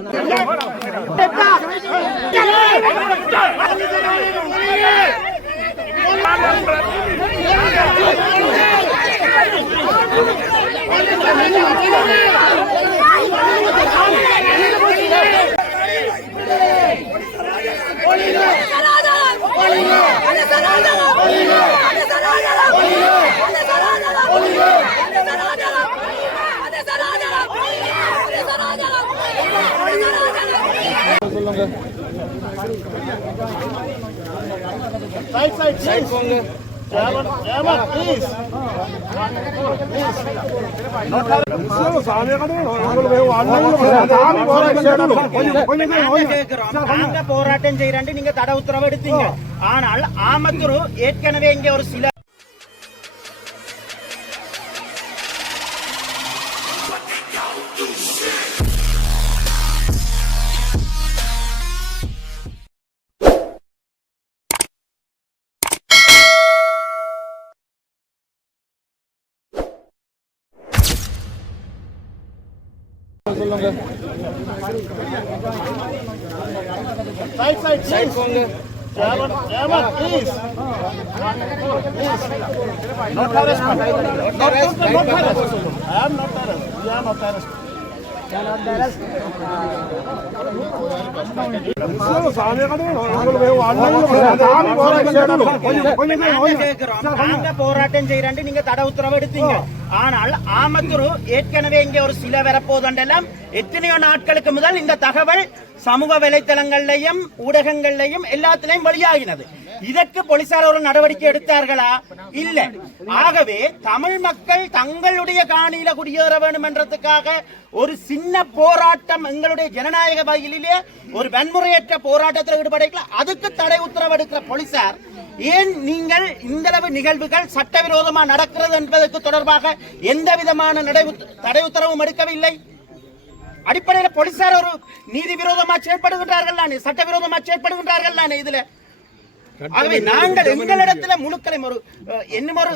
Voilà. Side, side, side. Chairman, chairman, please. போராட்டம் செய்யறாண்டு நீங்க தடை உத்தரவு எடுத்தீங்க ஆனால் ஆமத்துரு ஏற்கனவே இங்க ஒரு சில நாங்க போராட்டம் செய்யறாண்டு நீங்க தடை உத்தரவு எடுத்தீங்க ஆனால் ஆமத்துரு ஏற்கனவே இங்கே ஒரு சில வரப்போதெல்லாம் எத்தனையோ நாட்களுக்கு முதல் இந்த தகவல் சமூக வலைத்தளங்கள்லையும் ஊடகங்கள்லையும் எல்லாத்திலையும் வெளியாகினது. இதற்கு போலீசார் ஒரு நடவடிக்கை எடுத்தார்களா? இல்ல. ஆகவே தமிழ் மக்கள் தங்களுடைய காணியில குடியேற வேண்டும் என்றதுக்காக ஒரு சின்ன போராட்டம் எங்களுடைய ஜனநாயக வகையிலே ஒரு வன்முறையற்ற போராட்டத்தில் ஈடுபடைக்கல அதுக்கு தடை உத்தரவு எடுக்கிற போலீசார் ஏன் நீங்கள் இந்தளவு நிகழ்வுகள் சட்டவிரோதமா நடக்கிறது என்பதற்கு தொடர்பாக எந்த விதமான நடை உத்- தடை உத்தரவும் எடுக்கவில்லை. அடிப்படையில் போலீசார் ஒரு நீதி விரோதமா செயற்படுகின்றார்கள் தானே சட்டவிரோதமா செயற்படுகின்றார்கள் தானே இதுல. ஆகவே நாங்கள் எங்களிடத்துல முழுக்களை ஒரு அஹ், என்னும் ஒரு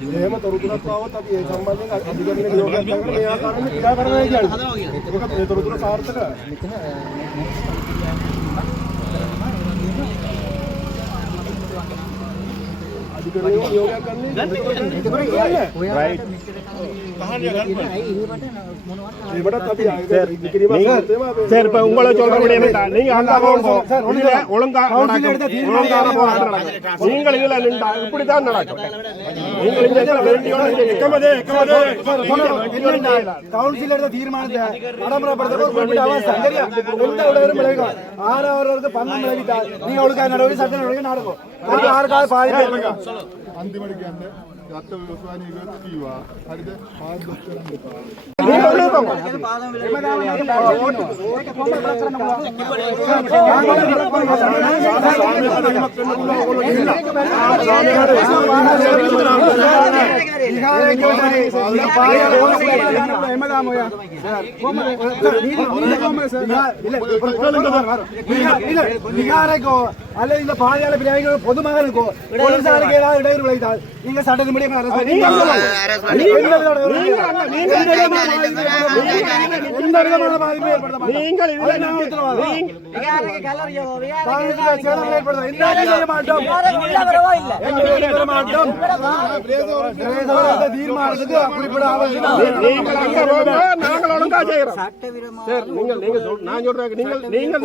එහෙම තොරතුරක් ආවොත් අපි ඒ සම්බන්ධයෙන් අධිකරණ නියෝගයක් කරගෙන මේ ආකාරයෙන් ක්‍රියා කරනවා කියන්නේ. ඒක මේ තොරතුර සාර්ථකයි. අධිකරණ சரி இப்ப உங்களை சொல்றபடி நீங்க அந்த ஒழுங்கா. ஒழுங்கான போராட்டம். நீங்கள் இதுல நின்றா இப்படித்தான் நடக்கும் நீங்கள் இங்க இதுல வேண்டியோட எக்கமதே எக்கமதே கவுன்சில் எடுத்த தீர்மானத்தை நடைமுறைப்படுத்த ஆறாவது பங்கு விளைவித்தால் நீங்க ஒழுங்கா நடவடிக்கை சட்ட நடவடிக்கை நடக்கும் அது யாருக்காவது பாதிப்பு ಅಂತಿಮಡಿಕೆ ಅಂದ್ರೆ ದತ್ತ ವ್ಯವಸಾಯ ತೀವ ಅಡಿಗೆ ನಿಗಾರಕ್ಕೆ அல்லது இந்த பாதையால பிரியாங்க பொதுமகனுக்கும் போலீசாருக்கு ஏதாவது இடையூறு விளைவித்தால் நீங்க சட்டத்தின்படி எந்த விதமான பாதிப்பும் நீங்கள் நீங்கள் நீங்கள்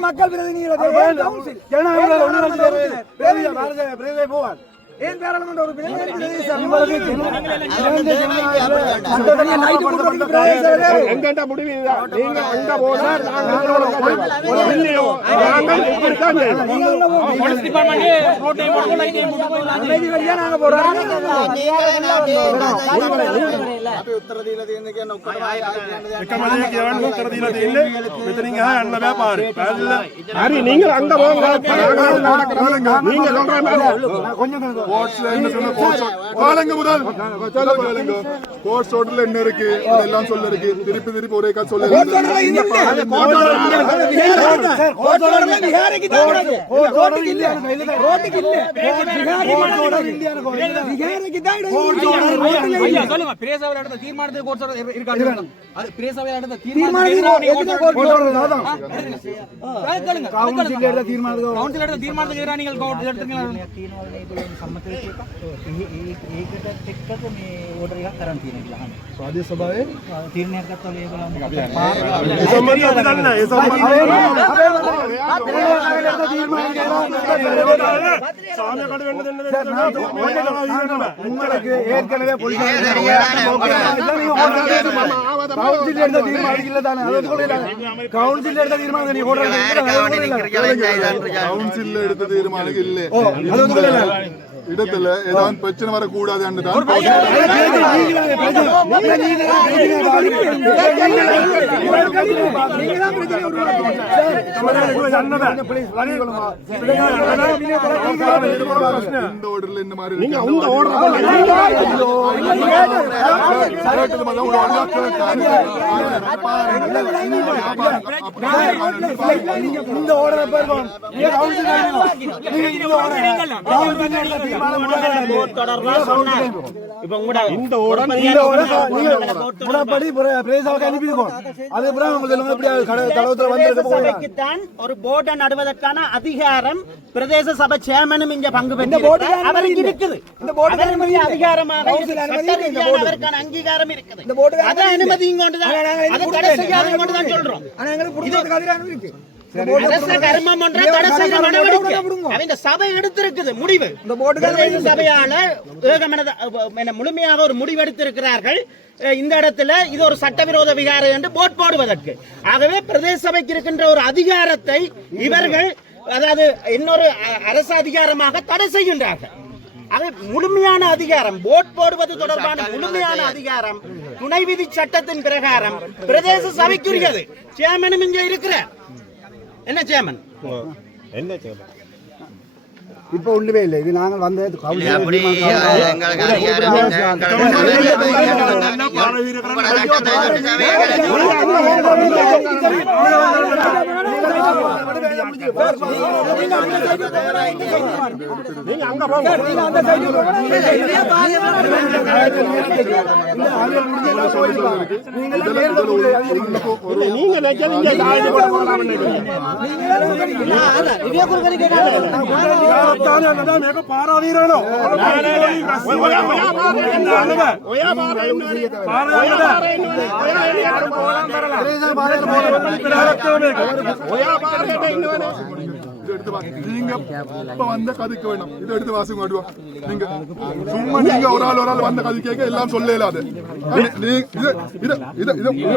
மக்கள் பிரதிநிதிகள் ஜனநாயக போவார். ஏன் பாராளுமன்ற உறுப்பினர்? முடிவு. நீங்க அங்க உங்களோட போவோம். இல்லையோ நாங்கள் இப்படித்தான் செய்வோம். அமைதி வழியா நாங்க போறோம் එකමදේ කියවන්න උත්තර දීලා තියෙන්නේ මෙතනින් එහා යන්න බෑ පාරේ. පැහැදිලිද? சரி நீங்கள் அங்க போங்க நீங்க சொல்ற மாதிரி கோட்ஸ்ல என்ன சொன்ன கோட்ஸ் காலங்க முதல் சொல்ல கேளுங்க கோட்ஸ் ஹோட்டல்ல என்ன இருக்கு அதெல்லாம் சொல்ல இருக்கு திருப்பி திருப்பி ஒரே கதை சொல்ல இருக்கு ரோட்டுக்கு இல்ல ரோட்டுக்கு இல்ல விகாரைக்கு தான் இடம் இருக்கு. ஐயா சொல்லுங்க பிரேசவையில் எடுத்த தீர்மானத்தை கோர்ட் சொல்றது இருக்காது அது பிரேசவையில் எடுத்த தீர்மானத்துக்கு எதுக்கு கோர்ட் போடுறது? அதான். கேளுங்க கவுன்சில் எடுத்த தீர்மானத்துக்கு கவுன்சில் எடுத்த தீர்மானத்துக்கு எதிராக நீங்கள் கோர்ட் எடுத்துருக்கீங்களா රාජ්‍ය සභාවේ உங்களுக்கு ஏற்கனவே போலீஸ் கவுன்சில் எடுத்த தீர்மானம் இல்ல தானே அது கவுன்சில் எடுத்த தீர்மானம் நீ போடுறது கவுன்சில்ல எடுத்த தீர்மானம் இல்ல இடத்துல ஏதாவது பிரச்சனை வரக்கூடாது இந்த ஓர்டர்ல இந்த மாதிரி நீங்க இந்த பேர் உங்களோட இந்த பிரதேசாவுக்கு அனுப்பியிருக்கோம். உங்களுக்கு தளவத்தில் ஒரு நடுவதற்கான அதிகாரம் பிரதேச சபை சேர்மனும் இங்க பங்கு பெற்று அவருக்கு. இருக்குது. இந்த. அதிகாரமாக அவருக்கான அங்கீகாரம் இருக்குது. இந்த போர்டுக்கு அதை அனுமதி இல்லை. அனுமதி கொண்டுதான் ஆனா நாங்க இது அதை கொடுக்கல. தடை செய்யாத கொண்டுதான் சொல்றோம். ஆனா எங்களுக்கு புடுங்கிறதுக்கு அதிகாரம் இருக்கு. அரச கர்மம் ஒன்றை தடை செய்த நடவடிக்கை. அவங்க சபை எடுத்திருக்குது முடிவு. இந்த போர்டுக்கு பிரதேச சபையால ஏகமனத என்ன, முழுமையாக ஒரு முடிவு எடுத்திருக்கிறார்கள் இந்த இடத்துல இது ஒரு சட்டவிரோத விகாரம் என்று போட் போடுவதற்கு. ஆகவே பிரதேச சபைக்கு இருக்கின்ற ஒரு அதிகாரத்தை இவர்கள் அதாவது இன்னொரு அரசு அதிகாரமாக தடை செய்கின்றார்கள். அது முழுமையான அதிகாரம் போட் போடுவது தொடர்பான முழுமையான அதிகாரம் துணை விதி சட்டத்தின் பிரகாரம் பிரதேச சபைக்குரியது. சேர்மனும் இங்க இருக்கிறார். என்ன சேர்மன் என்ன செய்யலாம் இப்ப ஒண்ணுமே இல்லை. இது நாங்கள் வந்த கவுன்சில் அப்படி எங்களுக்கு அதிகாரம் நீங்க அங்க போங்க இல்ல, நீங்க நினைச்சது இங்க தாழ்ந்து போட போடலாம்னு நினைக்கிறீங்க. ஒயா- ஒயா பாரு என்ன அழுக? ஒயா பாரு என்ன அழுக? ஒயா பாரு என்ன அழுக? ஒயா யாரும் போகலாம் வரலாம். ஒயா பாரு என்ன Gracias por எடுத்து வா. நீங்க இப்ப வந்த கதைக்கு வேணும். இது எடுத்து வாசிங்க அடுவா நீங்க சும்மா நீங்க ஒரு ஆள் ஒரு ஆள் வந்த கதை கேட்க எல்லாம் சொல்ல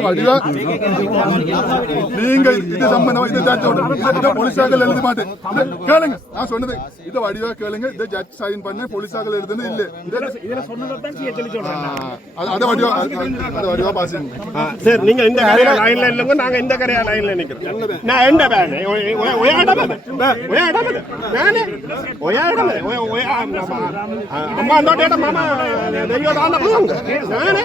வடிவா. நீங்க இது சம்பந்தமா இது ஜட்ஜ் இதை போலீஸாக்கள் எழுத மாட்டேன். கேளுங்க. நான் சொன்னது. இதை வடிவா கேளுங்க. இதை ஜட்ஜ் சைன் பண்ண. போலீஸாக்கள் எழுதுனது இல்ல. அது அதை வடிவா அதை வடிவா பாசிங்க சரி நீங்க இந்த கரையில லைன்ல இல்லைங்க நாங்க இந்த கரையா லைன்ல நிக்கிறோம். நான் என்ன பேன் ஒயா இடம் அது நானே ஒயா இடம் அது ஒயா ஒயா அம்மா அந்த இடம் மாமா தெய்வம் தான் போங்க நானே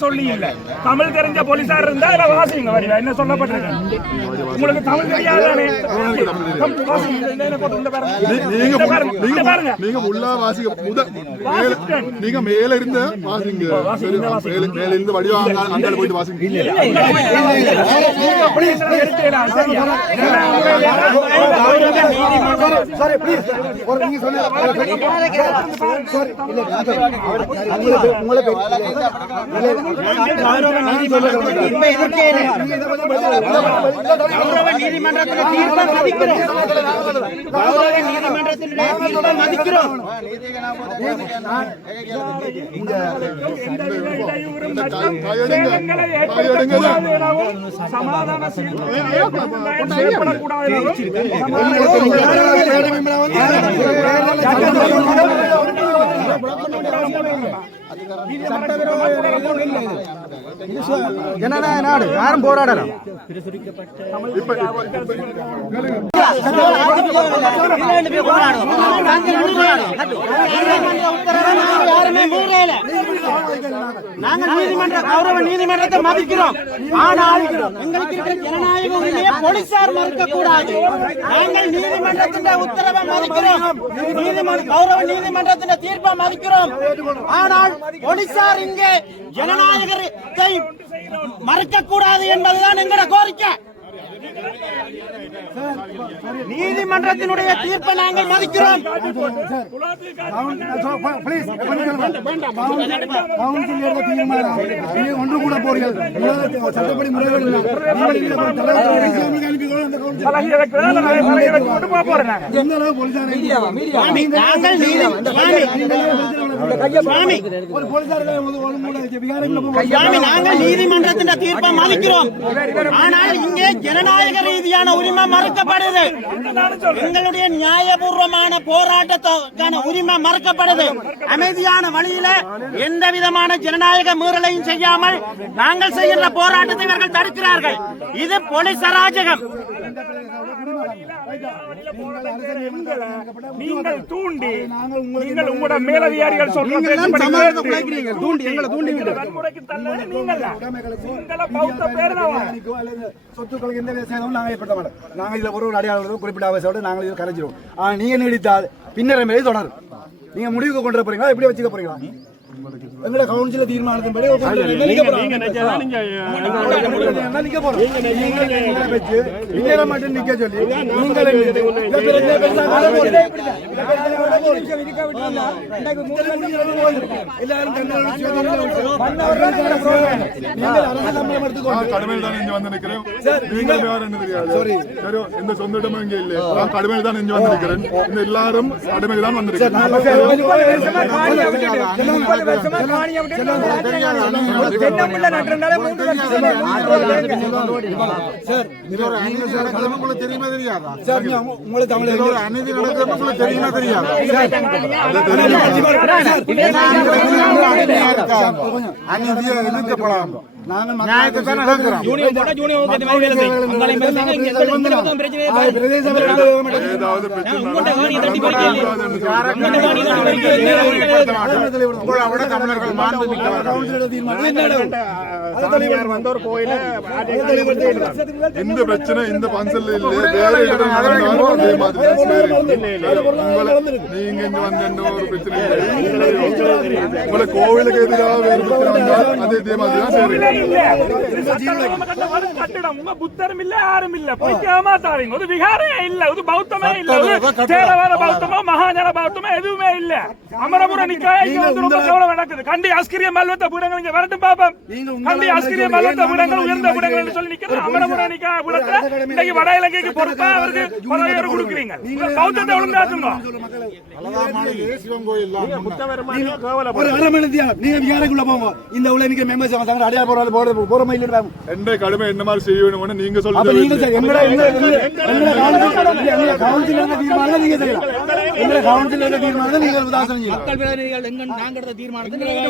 சொல்லி இல்ல தமிழ் தெரிஞ்ச போலீசார் இருந்தா வாசிங்க வரியா என்ன சொல்லப்பட்டிருக்கு உங்களுக்கு தமிழ் தெரியாதானே நீங்க பாருங்க. நீங்க உள்ளா வாசிக்க முத மேல நீங்க மேல இருந்து வாசிங்க மேல இருந்து வடிவா அங்க போயிட்டு வாசிங்க எடுத்துக்கலாம், சரியா? சார் ப்ளீஸ் ஒரு நீங்க சொன்ன இப்ப எதுக்கே கௌரவ நீதிமன்றத்துல தீர்ப்பை மதிக்கிறோம் நீதிமன்றத்தினுடைய தீர்ப்பை மதிக்கிறோம் எந்தவித எனவும் சமாதான சீர்திருத்தம் நாடு யாரும் போராடலாம் நாங்கள் நீதிமன்ற கௌரவ நீதிமன்றத்தை மதிக்கிறோம் ஆனால் எங்களுக்கு இருக்கிற ஜனநாயக உரிமையை போலீசார் மறுக்க கூடாது நாங்கள் நீதிமன்றத்தின் உத்தரவை மதிக்கிறோம் நீதிமன்ற கௌரவ நீதிமன்றத்தின் தீர்ப்பை மதிக்கிறோம் ஆனால் போலீசார் இங்கே ஜனநாயகத்தை மறுக்க கூடாது என்பதுதான் எங்களோட கோரிக்கை. நீதிமன்றத்தினுடைய தீர்ப்பை நாங்கள் மதிக்கிறோம். ஒன்று கூட போறீர்கள் உலக சட்டப்படி முறைகள் நீதிமன்றத்தின் தீர்ப்பை மதிக்கிறோம். ஆனால் இங்கே ஜனநாயக ரீதியான உரிமை மறுக்கப்படுது. எங்களுடைய நியாயபூர்வமான போராட்டத்துக்கான உரிமை மறுக்கப்படுது. அமைதியான வழியில எந்த விதமான ஜனநாயக மீறலையும் செய்யாமல் நாங்கள் செய்கின்ற போராட்டத்தை இவர்கள் தடுக்கிறார்கள். இது போலீஸ் அராஜகம். நீங்கள் தூண்டி நீங்கள் உங்களோட மேலதிகாரிகள் சொத்துக்களுக்கு எந்த சேதமும் நாங்கள் ஏற்படுத்த மாட்டோம் நாங்கள் இதில் ஒரு ஒரு அடையாளம் குறிப்பிட்ட அவசியோட நாங்கள் இதில் கரைச்சிடுவோம் ஆனால் நீங்கள் நீடித்தால் பின்னர மேலே தொடரும் நீங்க முடிவுக்கு கொண்டு போறீங்களா எப்படி வச்சுக்க போறீங்களா எங்களோட கவுன்சில தீர்மானத்தின்படி நிக்க மட்டும் நிக்க சொல்லி நீங்கள். எல்லாரும் கடுமையில் தான் இங்க வந்து நிக்கிறேன் நீங்கள் வேற என்ன தெரியாது சரி எந்த சொந்த இடமும் இங்க இல்லை நான் கடுமையில் தான் இங்க வந்து நிக்கிறேன் இந்த எல்லாரும் கடுமையில் தான் வந்திருக்கிறேன் சார் நீங்க உங்களை தமிழ் அநீதி நடக்கிறவங்களுக்கு தெரியுமா தெரியாது அநீதியை ஓகே இந்த பிரச்சனை இந்த பிரச்சனை இந்த பஞ்சல்ல இல்ல வேற நடந்தாலும் அதே மாதிரி நீங்க இங்க வந்து என்ன ஒரு பிரச்சனை உங்களை கோவிலுக்கு எதிராக வேறு பிரச்சனை வந்தால் அதே இதே மாதிரி தான் இல்ல புத்தரும் இல்ல யாரும் இல்ல போய் ஏமாத்தாதீங்க ஒரு இல்ல. ஒரு பௌத்தமே இல்ல. ஒரு தேரவாத பௌத்தமோ மகாஜன பௌத்தமோ எதுவுமே இல்ல. அமரபுர நிக்காய இங்க வந்து ரொம்ப கவனம் நடக்குது கண்டி ஆஸ்கிரிய மல்வத்த பீடங்கள் இங்க வரட்டும் பாப்போம். கண்டி ஆஸ்கிரிய மல்வத்த பீடங்கள் உயர்ந்த பீடங்கள் சொல்லி நிக்கிறது அமரபுர நிக்காய பீடத்துல இன்னைக்கு வட இலங்கைக்கு பொறுப்பா அவருக்கு கொடுக்குறீங்க. பௌத்தத்தை சிவன் கோயில் நீங்க விகாரைக்குள்ள போங்க. இந்த உள்ள நிக்கிற மெம்பர்ஸ் அவங்க போற போற மாதிரி இல்ல எந்த கடமை என்ன மாதிரி செய்ய வேணும்னு நீங்க அப்ப நீங்க சொல்லுங்க சார் எங்கட எங்க எங்கட கவுன்சில் எங்கட கவுன்சில் என்ன தீர்மானம் நீங்க செய்யலாம் எங்கட கவுன்சில் என்ன தீர்மானம் நீங்க உதாசனம் செய்யலாம். மக்கள் பிரதிநிதிகள் எங்க நாங்க எடுத்த தீர்மானத்துக்கு நீங்க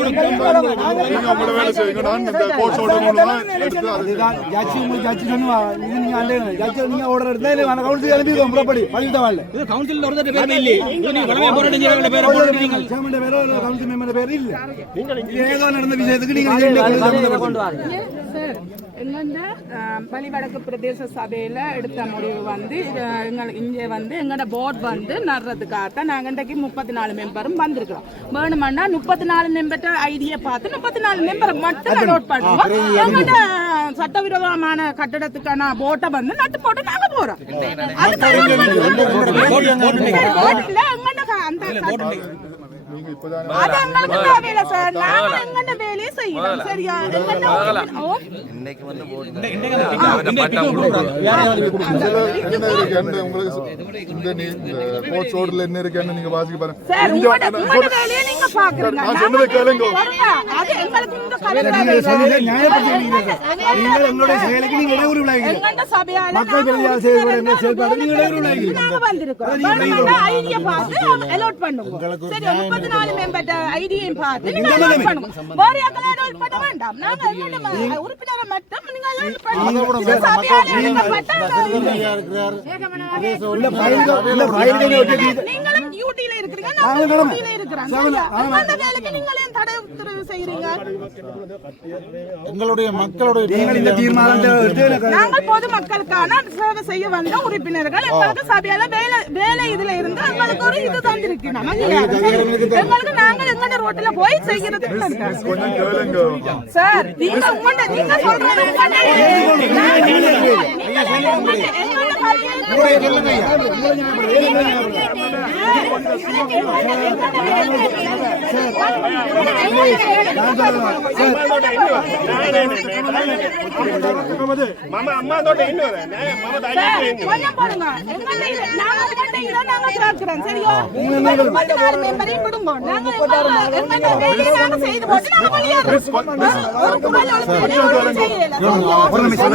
உங்களோட வேலை செய்யுங்க நான் இந்த கோர்ஸ் ஓட மூலமா எடுத்து அதை இதுதான் ஜட்ஜி உங்களுக்கு ஜட்ஜி சொன்னா இது நீங்க அல்ல ஜட்ஜி நீங்க ஆர்டர் எடுத்தா இல்ல அந்த கவுன்சில் எழுப்பி புறப்படி. பதில் தவால இது கவுன்சில் ஒருத்தர் பேருமே இல்லையே. இது நீங்க போராட்டம் செய்யறவங்க பேரை போட்டுருக்கீங்க சேர்மன் பேரோ கவுன்சில் மெம்பர் பேர் இல்ல. இது ஏதோ நடந்த விஷயத்துக்கு நீங்க சம்பந்தப்பட்டு சார் எங்கள்ட பலி வடக்கு பிரதேச சபையில எடுத்த முடிவு வந்து இது எங்களுக்கு இங்கே வந்து எங்களோட போர்ட் வந்து நடுறதுக்காகத்தான் நாங்கள் இன்றைக்கு முப்பத்தி நாலு மெம்பரும் வந்திருக்கிறோம். வேணுமென்னா முப்பத்தி நாலு மெம்பர்ட்ட ஐடியை பார்த்து முப்பத்தி நாலு மெம்பரை மட்டும் நோட் பண்ணுவோம். எங்கள்ட சட்டவிரோதமான கட்டடத்துக்கான போட்டை வந்து நட்டு போட்டு நாங்க போறோம். அந்த அது எங்களுக்கு தேவையில்லை சார் நாங்க எங்கண்ட வேலையை செய்யறோம் சரியா? இன்னைக்கு வந்து உங்களுக்கு என்ன இருக்குன்னு நீங்க வாசிக்க பாருங்க. சார் இங்க உங்களோட வேலையை நீங்க பாக்குறீங்க நான் சொன்னதை கேளுங்க. பாருங்க, அது எங்களுக்கு இந்த கலர் நீங்க சொல்லுங்க நியாயப்படுத்தி நீங்கள் எங்களுடைய செயலுக்கு நீங்க இடையூறு விளையாடுங்க எங்கண்ட சபையால மக்கள் பிரதிநிதியாக செயல்படுற செயல்பாடு நீங்க இடையூறு விளையாடுங்க நாங்க வந்திருக்கோம் வேணுமெண்டா ஐடியை பார்த்து அலோட் பண்ணுங்க சரி முப்பத்தி நாலு மெம்பர்ட்ட ஐடியையும் பார்த்து நீங்க அலோட் பண்ணுங்க வேற யாருக்கெல்லாம் அலோட் பண்ண வேண்டாம் உறுப்பினரை மட்டும் நீங்களும் இருக்கிறீங்க அந்த வேலைக்கு நீங்களே தடை உத்தரவு எங்களுடைய மக்களுடைய நீங்கள் இந்த தீர்மானத்தை நாங்கள் பொதுமக்களுக்கான சேவை செய்ய வந்த உறுப்பினர்கள் எங்களுக்கு சபையால வேலை வேலை இதுல இருந்து எங்களுக்கு ஒரு இது தந்திருக்கு நமக்கு எங்களுக்கு நாங்கள் எங்கட ரோட்ல போய் செய்யறது கொஞ்சம் கேளுங்க சார் நீங்க உங்கள்ட்ட நீங்க சொல்றது நீங்க சொல்லுங்க உங்களுடைய சொல்லுங்க மாமா அம்மா தோட்ட இன்னொரு மாமா தாய் கொஞ்சம் போடுங்க நாங்க பண்ணிக்கிறோம் நாங்க திராட்சரம் சரியா விடுங்க நாங்க செய்து போட்டு நாங்க பண்ணியாடுறோம் ஒரு குமாரி ஒரு நிமிஷம்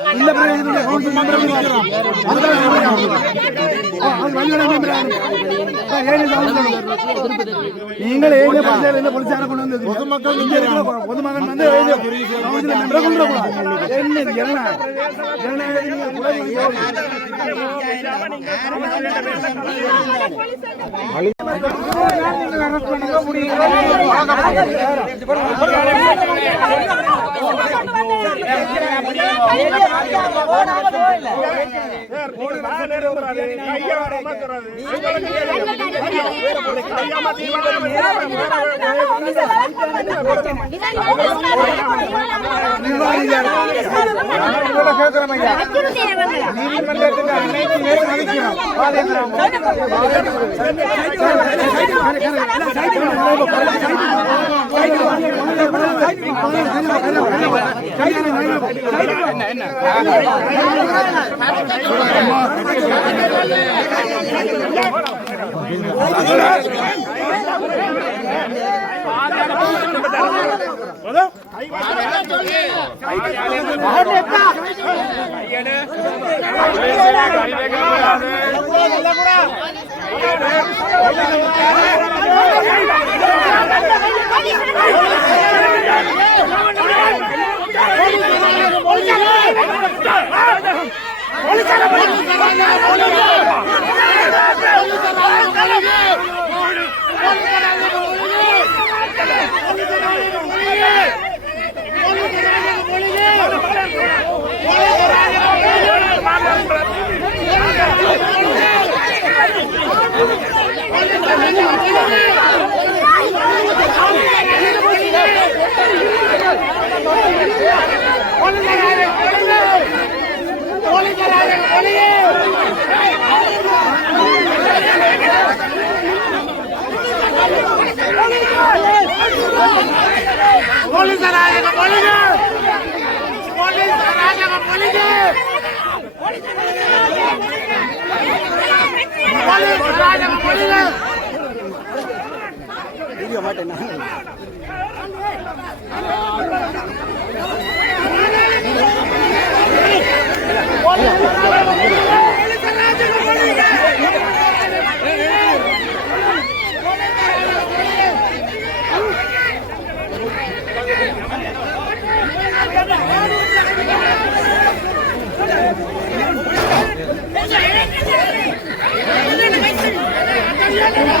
இல்ல கவுன்சில் மெம்பர் நீங்கள் ஏஜிய பஞ்சாயத்து என்ன போலீஸார கொண்டு வந்தது பொதுமக்கள் இங்க இருக்கிற பொதுமக்கள் வந்து ஏஜிய கவுன்சில் ஐயா நாங்க கேட்கிறோம் ஐயா நீதிமன்றத்தில் அனைத்து நேரம் மதிக்கிறோம் என்ன? બોલો. வீடியோ மாட்டேன் Yeah.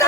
ஒ